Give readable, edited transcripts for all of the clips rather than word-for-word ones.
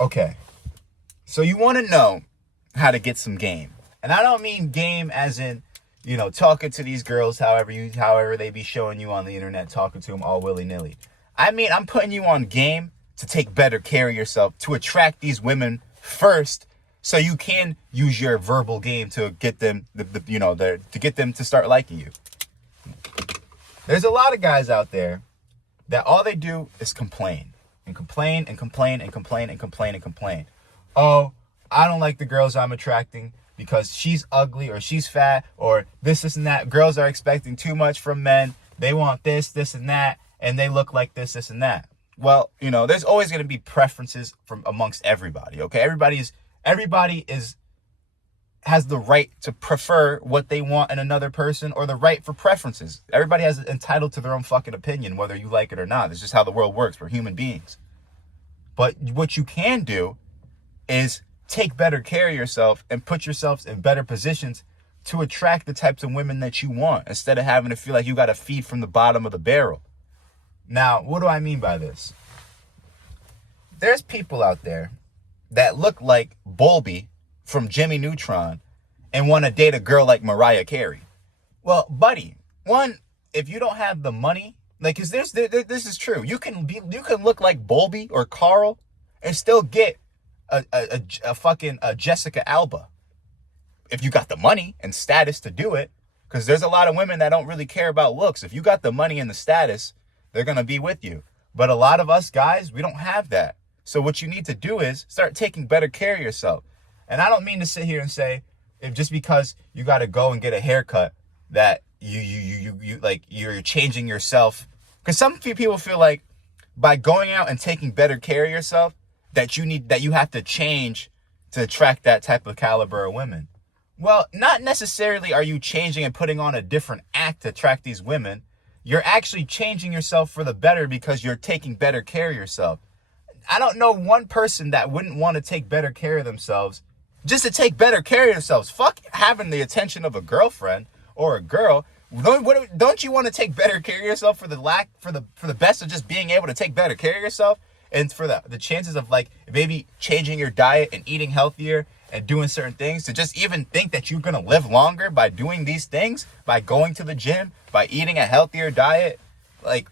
Okay, so you want to know how to get some game. And I don't mean game as in, talking to these girls however they be showing you on the internet, talking to them all willy-nilly. I mean, I'm putting you on game to take better care of yourself, to attract these women first, so you can use your verbal game to get them to get them to start liking you. There's a lot of guys out there that all they do is complain and complain and complain and complain and complain and complain. Oh, I don't like the girls I'm attracting because she's ugly or she's fat or this and that. Girls are expecting too much from men. They want this and that, and they look like this and that. Well, there's always going to be preferences from amongst everybody, okay? Everybody has the right to prefer what they want in another person, or the right for preferences. Everybody has entitled to their own fucking opinion, whether you like it or not. It's just how the world works. We're human beings. But what you can do is take better care of yourself and put yourselves in better positions to attract the types of women that you want, instead of having to feel like you got to feed from the bottom of the barrel. Now, what do I mean by this? There's people out there that look like Bolby from Jimmy Neutron and want to date a girl like Mariah Carey. Well, buddy, one, if you don't have the money, because this is true. You can look like Bolby or Carl and still get a fucking Jessica Alba if you got the money and status to do it. Because there's a lot of women that don't really care about looks. If you got the money and the status, they're gonna be with you. But a lot of us guys, we don't have that. So what you need to do is start taking better care of yourself. And I don't mean to sit here and say, if just because you got to go and get a haircut that you're changing yourself. Because some people feel like by going out and taking better care of yourself that you have to change to attract that type of caliber of women. Well, not necessarily are you changing and putting on a different act to attract these women. You're actually changing yourself for the better because you're taking better care of yourself. I don't know one person that wouldn't want to take better care of themselves just to take better care of themselves. Fuck having the attention of a girlfriend or a girl. Don't you want to take better care of yourself for the best of just being able to take better care of yourself, and for the chances of like maybe changing your diet and eating healthier and doing certain things, to just even think that you're going to live longer by doing these things, by going to the gym, by eating a healthier diet, like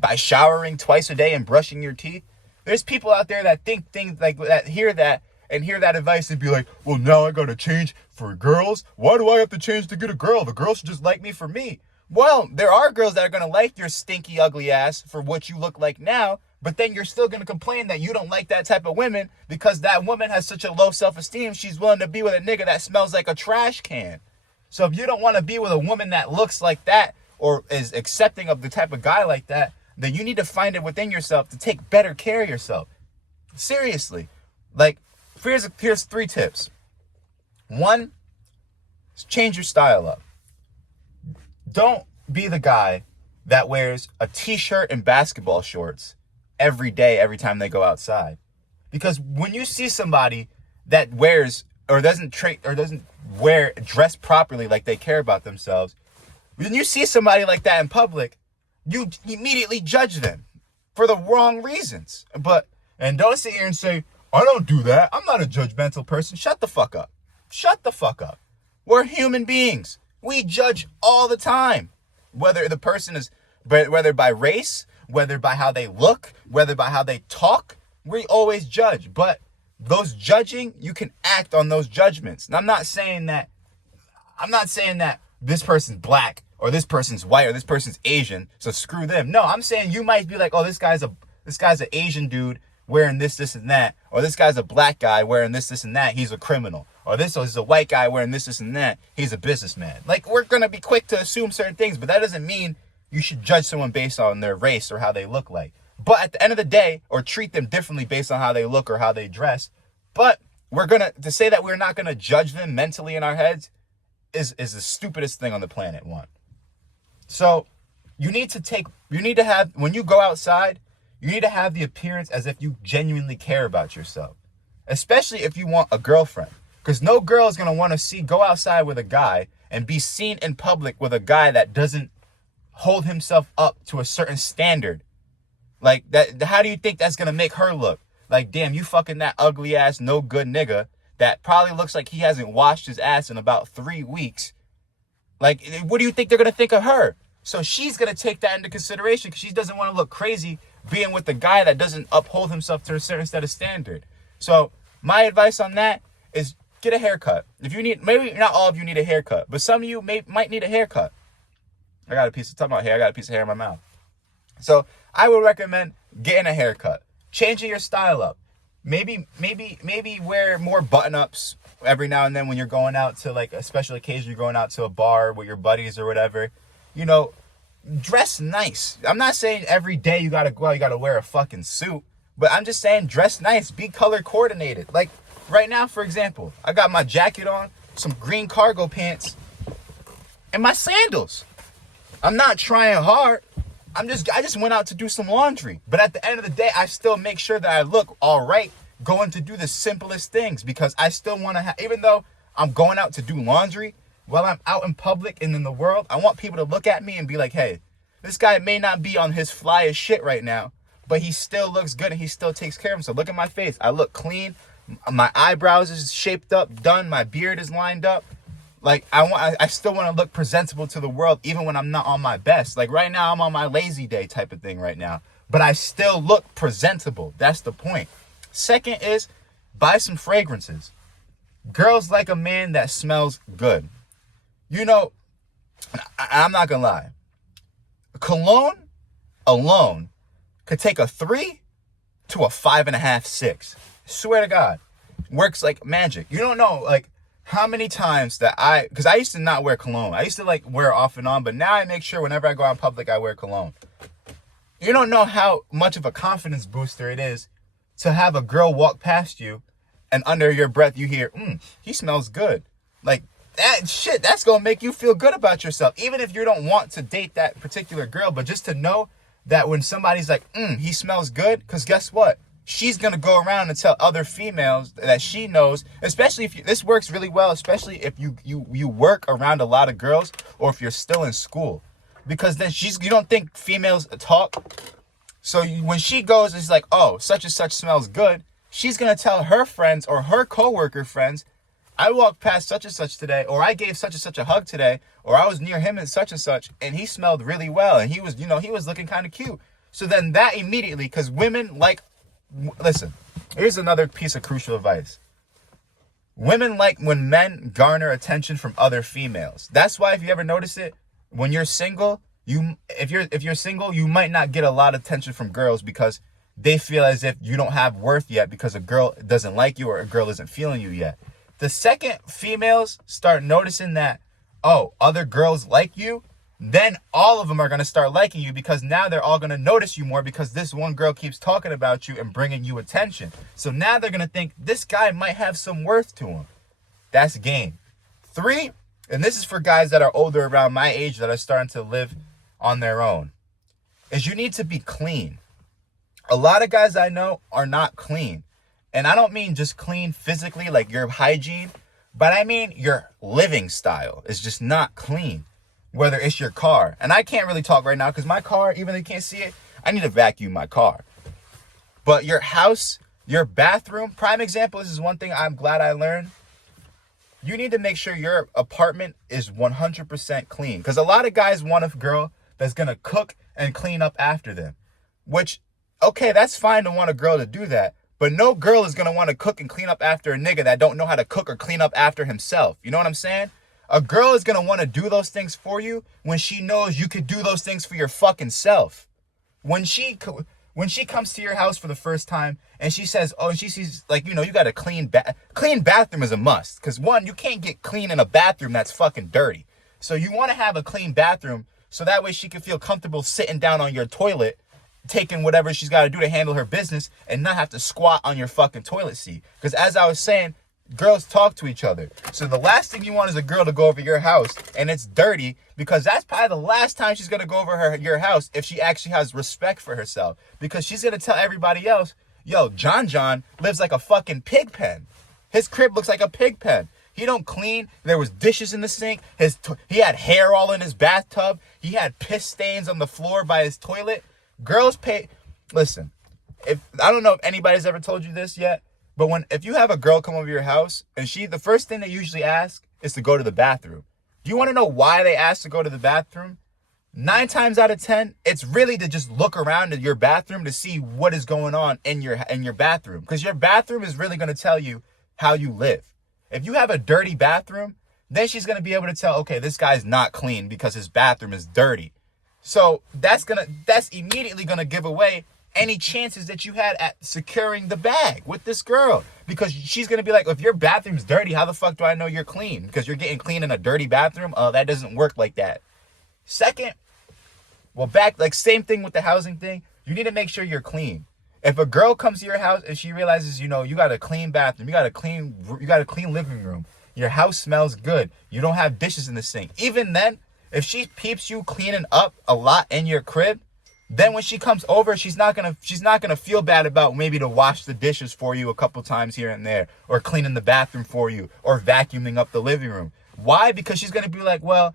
by showering twice a day and brushing your teeth. There's people out there that think things like that, hear that advice and be like, well, now I got to change for girls. Why do I have to change to get a girl? The girl should just like me for me. Well, there are girls that are going to like your stinky, ugly ass for what you look like now, but then you're still going to complain that you don't like that type of women because that woman has such a low self-esteem, she's willing to be with a nigga that smells like a trash can. So if you don't want to be with a woman that looks like that or is accepting of the type of guy like that, then you need to find it within yourself to take better care of yourself. Seriously. Like, here's 3 tips. 1, change your style up. Don't be the guy that wears a t-shirt and basketball shorts every day, every time they go outside. Because when you see somebody that wears or doesn't dress properly, like they care about themselves, when you see somebody like that in public, you immediately judge them for the wrong reasons. And don't sit here and say, I don't do that. I'm not a judgmental person. Shut the fuck up. Shut the fuck up. We're human beings. We judge all the time. Whether by race, whether by how they look, whether by how they talk, we always judge. But those judging, you can act on those judgments. And I'm not saying that this person's black or this person's white or this person's Asian, so screw them. No, I'm saying you might be like, oh, this guy's an Asian dude wearing this and that, or this guy's a black guy wearing this and that, he's a criminal, or this is a white guy wearing this and that, he's a businessman. Like, we're gonna be quick to assume certain things, but that doesn't mean you should judge someone based on their race or how they look like. But at the end of the day, or treat them differently based on how they look or how they dress. But to say that we're not gonna judge them mentally in our heads is the stupidest thing on the planet. One. So when you go outside, you need to have the appearance as if you genuinely care about yourself, especially if you want a girlfriend, because no girl is going to want to go outside with a guy and be seen in public with a guy that doesn't hold himself up to a certain standard. Like that, how do you think that's going to make her look? Like, damn, you fucking that ugly ass, no good nigga that probably looks like he hasn't washed his ass in about 3 weeks. Like, what do you think they're going to think of her? So she's going to take that into consideration because she doesn't want to look crazy being with the guy that doesn't uphold himself to a certain set of standard. So my advice on that is get a haircut. If you need, maybe not all of you need a haircut, but some of you might need a haircut. I got a piece of hair in my mouth. So I would recommend getting a haircut, changing your style up. Maybe wear more button-ups every now and then when you're going out to like a special occasion, you're going out to a bar with your buddies or whatever. You know, dress nice. I'm not saying every day you gotta go out, you gotta wear a fucking suit, but I'm just saying dress nice, be color coordinated. Like right now, for example, I got my jacket on, some green cargo pants, and my sandals. I'm not trying hard. I just went out to do some laundry. But at the end of the day, I still make sure that I look all right going to do the simplest things because I still want to have, even though I'm going out to do laundry, while I'm out in public and in the world, I want people to look at me and be like, hey, this guy may not be on his flyest shit right now, but he still looks good and he still takes care of himself. Look at my face. I look clean. My eyebrows is shaped up, done. My beard is lined up. Like, I still want to look presentable to the world even when I'm not on my best. Like, right now, I'm on my lazy day type of thing right now. But I still look presentable. That's the point. Second is, buy some fragrances. Girls like a man that smells good. You know, I'm not going to lie. Cologne alone could take a 3 to a 5.5, 6. Swear to God. Works like magic. You don't know, like, how many times that because I used to not wear cologne. I used to like wear off and on, but now I make sure whenever I go out in public, I wear cologne. You don't know how much of a confidence booster it is to have a girl walk past you and under your breath you hear, he smells good. Like that shit, that's going to make you feel good about yourself. Even if you don't want to date that particular girl, but just to know that when somebody's like, he smells good, because guess what? She's going to go around and tell other females that she knows, especially if this works really well, especially if you work around a lot of girls or if you're still in school. Because then you don't think females talk. So when she goes and she's like, oh, such and such smells good, she's going to tell her friends or her coworker friends, I walked past such and such today, or I gave such and such a hug today, or I was near him and such, and he smelled really well, and he was looking kind of cute. So then that immediately, because women like, listen, here's another piece of crucial advice. Women like when men garner attention from other females. That's why if you ever notice it, when you're single, if you're single, you might not get a lot of attention from girls because they feel as if you don't have worth yet because a girl doesn't like you or a girl isn't feeling you yet. The second females start noticing that, oh, other girls like you, then all of them are going to start liking you because now they're all going to notice you more because this one girl keeps talking about you and bringing you attention. So now they're going to think this guy might have some worth to him. That's game. 3, and this is for guys that are older around my age that are starting to live on their own, is you need to be clean. A lot of guys I know are not clean. And I don't mean just clean physically, like your hygiene, but I mean your living style is just not clean. Whether it's your car. And I can't really talk right now because my car, even though you can't see it, I need to vacuum my car. But your house, your bathroom, prime example, this is one thing I'm glad I learned. You need to make sure your apartment is 100% clean. Because a lot of guys want a girl that's going to cook and clean up after them. Which, okay, that's fine to want a girl to do that. But no girl is going to want to cook and clean up after a nigga that don't know how to cook or clean up after himself. You know what I'm saying? A girl is going to want to do those things for you when she knows you could do those things for your fucking self. When she comes to your house for the first time and she says, oh, and she sees, like, you got a clean bathroom is a must. Because one, you can't get clean in a bathroom that's fucking dirty. So you want to have a clean bathroom so that way she can feel comfortable sitting down on your toilet, taking whatever she's got to do to handle her business and not have to squat on your fucking toilet seat. Because as I was saying, girls talk to each other. So the last thing you want is a girl to go over your house and it's dirty because that's probably the last time she's going to go over your house if she actually has respect for herself. Because she's going to tell everybody else, yo, John lives like a fucking pig pen. His crib looks like a pig pen. He don't clean. There was dishes in the sink. He had hair all in his bathtub. He had piss stains on the floor by his toilet. Girls pay... Listen, if I don't know if anybody's ever told you this yet, but if you have a girl come over your house and the first thing they usually ask is to go to the bathroom. Do you want to know why they ask to go to the bathroom? 9 times out of 10, it's really to just look around at your bathroom to see what is going on in your bathroom. Because your bathroom is really going to tell you how you live. If you have a dirty bathroom, then she's going to be able to tell, okay, this guy's not clean because his bathroom is dirty. So that's immediately going to give away any chances that you had at securing the bag with this girl. Because she's going to be like, if your bathroom's dirty, how the fuck do I know you're clean? Because you're getting clean in a dirty bathroom? Oh, that doesn't work like that. Second, same thing with the housing thing. You need to make sure you're clean. If a girl comes to your house and she realizes, you got a clean bathroom, you got a clean living room, your house smells good, you don't have dishes in the sink. Even then, if she peeps you cleaning up a lot in your crib, then when she comes over, she's not gonna feel bad about maybe to wash the dishes for you a couple times here and there, or cleaning the bathroom for you, or vacuuming up the living room. Why? Because she's gonna be like, well,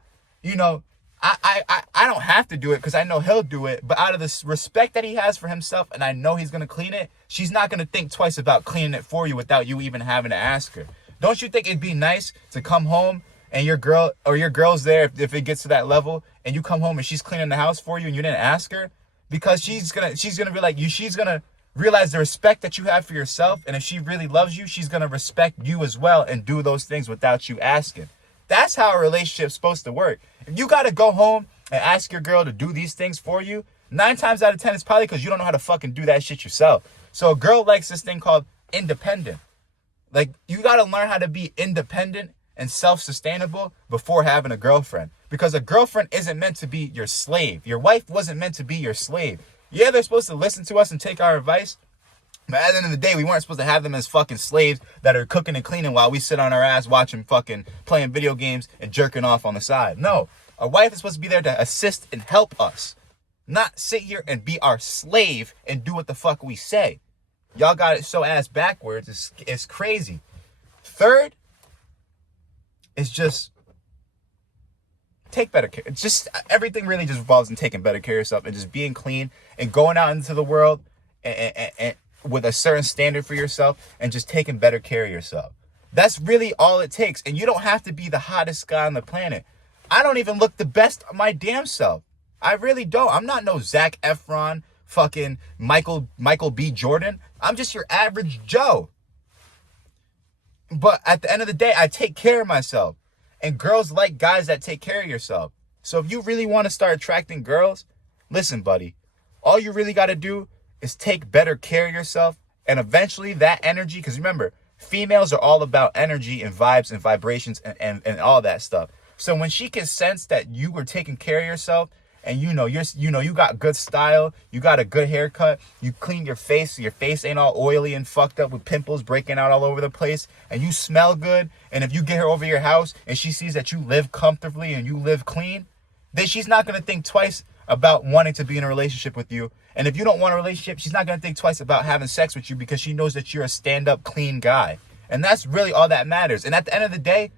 I don't have to do it because I know he'll do it. But out of this respect that he has for himself, and I know he's going to clean it, she's not going to think twice about cleaning it for you without you even having to ask her. Don't you think it'd be nice to come home and your girl's there if it gets to that level, and you come home and she's cleaning the house for you and you didn't ask her? Because she's gonna be like you. She's gonna realize the respect that you have for yourself, and if she really loves you, she's gonna respect you as well and do those things without you asking. That's how a relationship's supposed to work. If you got to go home and ask your girl to do these things for you, 9 times out of 10, it's probably because you don't know how to fucking do that shit yourself. So a girl likes this thing called independent. Like, you got to learn how to be independent and self-sustainable before having a girlfriend. Because a girlfriend isn't meant to be your slave. Your wife wasn't meant to be your slave. Yeah, they're supposed to listen to us and take our advice. But at the end of the day, we weren't supposed to have them as fucking slaves that are cooking and cleaning while we sit on our ass watching playing video games and jerking off on the side. No, a wife is supposed to be there to assist and help us. Not sit here and be our slave and do what the fuck we say. Y'all got it so ass backwards. It's crazy. Third is just take better care. It's just everything really just revolves in taking better care of yourself and just being clean and going out into the world and with a certain standard for yourself and just taking better care of yourself. That's really all it takes. And you don't have to be the hottest guy on the planet. I don't even look the best of my damn self. I really don't. I'm not no Zac Efron, fucking Michael B. Jordan. I'm just your average Joe. But at the end of the day, I take care of myself. And girls like guys that take care of yourself. So if you really want to start attracting girls, listen, buddy. All you really got to do is take better care of yourself. And eventually that energy, because remember, females are all about energy and vibes and vibrations and all that stuff. So when she can sense that you were taking care of yourself and you got good style, you got a good haircut, you clean your face so your face ain't all oily and fucked up with pimples breaking out all over the place, and you smell good, and if you get her over your house and she sees that you live comfortably and you live clean, then she's not going to think twice about wanting to be in a relationship with you. And if you don't want a relationship, she's not going to think twice about having sex with you because she knows that you're a stand-up, clean guy. And that's really all that matters. And at the end of the day,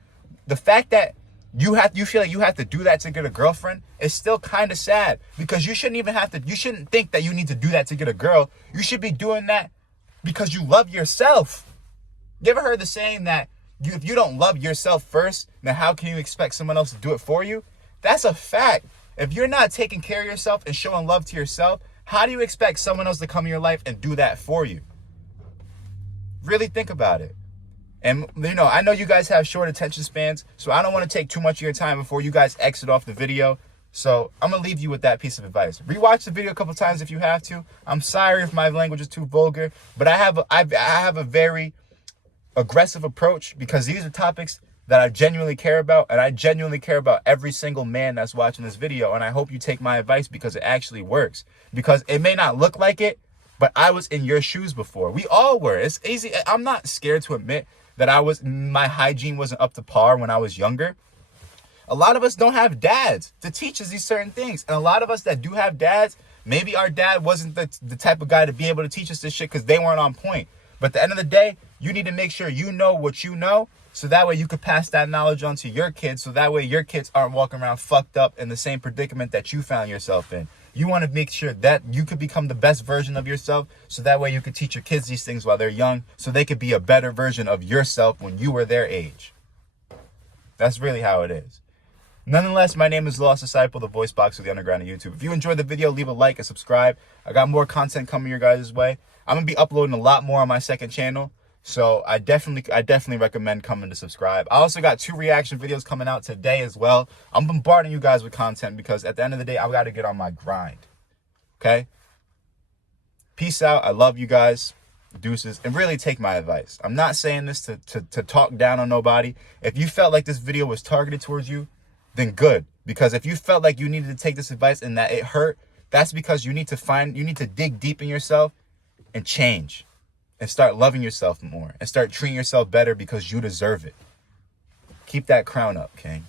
the fact that you feel like you have to do that to get a girlfriend is still kind of sad, because you shouldn't think that you need to do that to get a girl. You should be doing that because you love yourself. You ever heard the saying that if you don't love yourself first, then how can you expect someone else to do it for you? That's a fact. If you're not taking care of yourself and showing love to yourself, how do you expect someone else to come in your life and do that for you? Really think about it. And, I know you guys have short attention spans, so I don't want to take too much of your time before you guys exit off the video. So I'm going to leave you with that piece of advice. Rewatch the video a couple times if you have to. I'm sorry if my language is too vulgar, but I have a very aggressive approach because these are topics that I genuinely care about, and I genuinely care about every single man that's watching this video. And I hope you take my advice because it actually works. Because it may not look like it, but I was in your shoes before. We all were. It's easy. I'm not scared to admit that my hygiene wasn't up to par when I was younger. A lot of us don't have dads to teach us these certain things. And a lot of us that do have dads, maybe our dad wasn't the type of guy to be able to teach us this shit because they weren't on point. But at the end of the day, you need to make sure you know what you know, so that way you could pass that knowledge on to your kids, so that way your kids aren't walking around fucked up in the same predicament that you found yourself in. You want to make sure that you could become the best version of yourself, so that way you could teach your kids these things while they're young, so they could be a better version of yourself when you were their age. That's really how it is. Nonetheless, my name is Lost Disciple, the voice box of the underground on YouTube. If you enjoyed the video, leave a like and subscribe. I got more content coming your guys' way. I'm going to be uploading a lot more on my second channel. So I definitely recommend coming to subscribe. I also got 2 reaction videos coming out today as well. I'm bombarding you guys with content because at the end of the day, I've got to get on my grind. Okay? Peace out. I love you guys. Deuces. And really take my advice. I'm not saying this to talk down on nobody. If you felt like this video was targeted towards you, then good. Because if you felt like you needed to take this advice and that it hurt, that's because you need to dig deep in yourself and change. And start loving yourself more. And start treating yourself better because you deserve it. Keep that crown up, King.